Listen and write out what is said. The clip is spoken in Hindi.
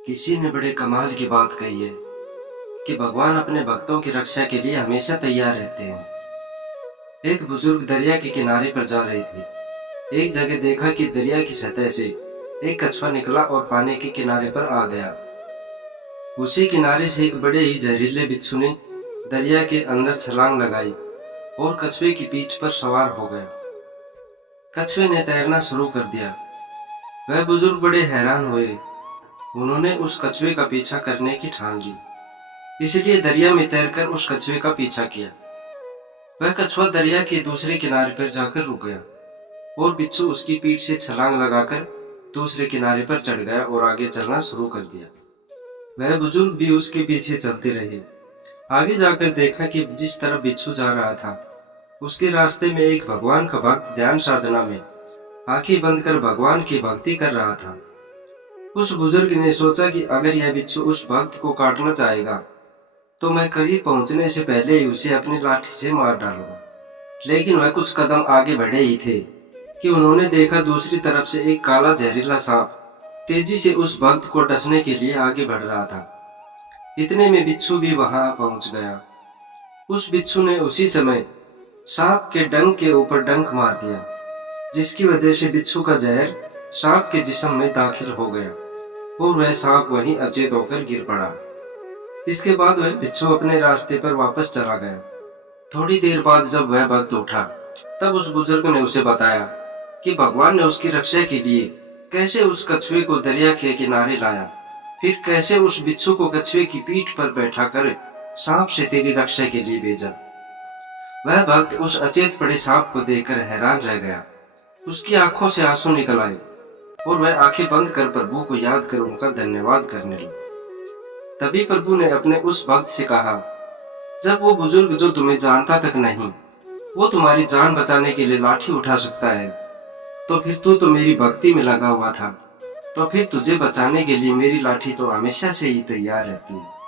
किसी ने बड़े कमाल की बात कही है कि भगवान अपने भक्तों की रक्षा के लिए हमेशा तैयार रहते हैं। एक बुजुर्ग दरिया के किनारे पर जा रहे थे। एक जगह देखा कि दरिया की सतह से एक कछुआ निकला और पानी के किनारे पर आ गया। उसी किनारे से एक बड़े ही जहरीले बिच्छू ने दरिया के अंदर छलांग लगाई और कछुए की पीठ पर सवार हो गया। कछुए ने तैरना शुरू कर दिया। वह बुजुर्ग बड़े हैरान हुए। उन्होंने उस कछुए का पीछा करने की ठान ली, इसलिए दरिया में तैरकर उस कछुए का पीछा किया। वह कछुआ दरिया के दूसरे किनारे पर जाकर रुक गया और बिच्छू उसकी पीठ से छलांग लगाकर दूसरे किनारे पर चढ़ गया और आगे चलना शुरू कर दिया। वह बुजुर्ग भी उसके पीछे चलते रहे। आगे जाकर देखा कि जिस तरफ बिच्छू जा रहा था, उसके रास्ते में एक भगवान का भक्त ध्यान साधना में आंखें बंद कर भगवान की भक्ति कर रहा था। उस बुजुर्ग ने सोचा कि अगर यह बिच्छू उस भक्त को काटना चाहेगा तो मैं करीब पहुंचने से पहले ही उसे अपनी लाठी से मार डालूंगा। लेकिन वह कुछ कदम आगे बढ़े ही थे कि उन्होंने देखा दूसरी तरफ से एक काला जहरीला सांप तेजी से उस भक्त को डसने के लिए आगे बढ़ रहा था। इतने में बिच्छू भी वहां पहुंच गया। उस बिच्छू ने उसी समय सांप के डंक के ऊपर डंक मार दिया, जिसकी वजह से बिच्छू का जहर सांप के जिस्म में दाखिल हो गया और वह सांप वहीं अचेत होकर गिर पड़ा। इसके बाद वह बिच्छू अपने रास्ते पर वापस चला गया। थोड़ी देर बाद जब वह भक्त उठा, तब उस बुजुर्ग ने उसे बताया कि भगवान ने उसकी रक्षा के लिए कैसे उस कछुए को दरिया के किनारे लाया, फिर कैसे उस बिच्छू को कछुए की पीठ पर बैठा कर सांप से तेरी रक्षा के लिए भेजा। वह भक्त उस अचेत पड़े सांप को देखकर हैरान रह गया। उसकी आंखों से आंसू निकल आए और वह आंखें बंद कर प्रभु को याद कर उनका धन्यवाद करने लगा। तभी प्रभु ने अपने उस भक्त से कहा, जब वो बुजुर्ग जो तुम्हें जानता तक नहीं, वो तुम्हारी जान बचाने के लिए लाठी उठा सकता है, तो फिर तू तो मेरी भक्ति में लगा हुआ था, तो फिर तुझे बचाने के लिए मेरी लाठी तो हमेशा से ही तैयार रहती है।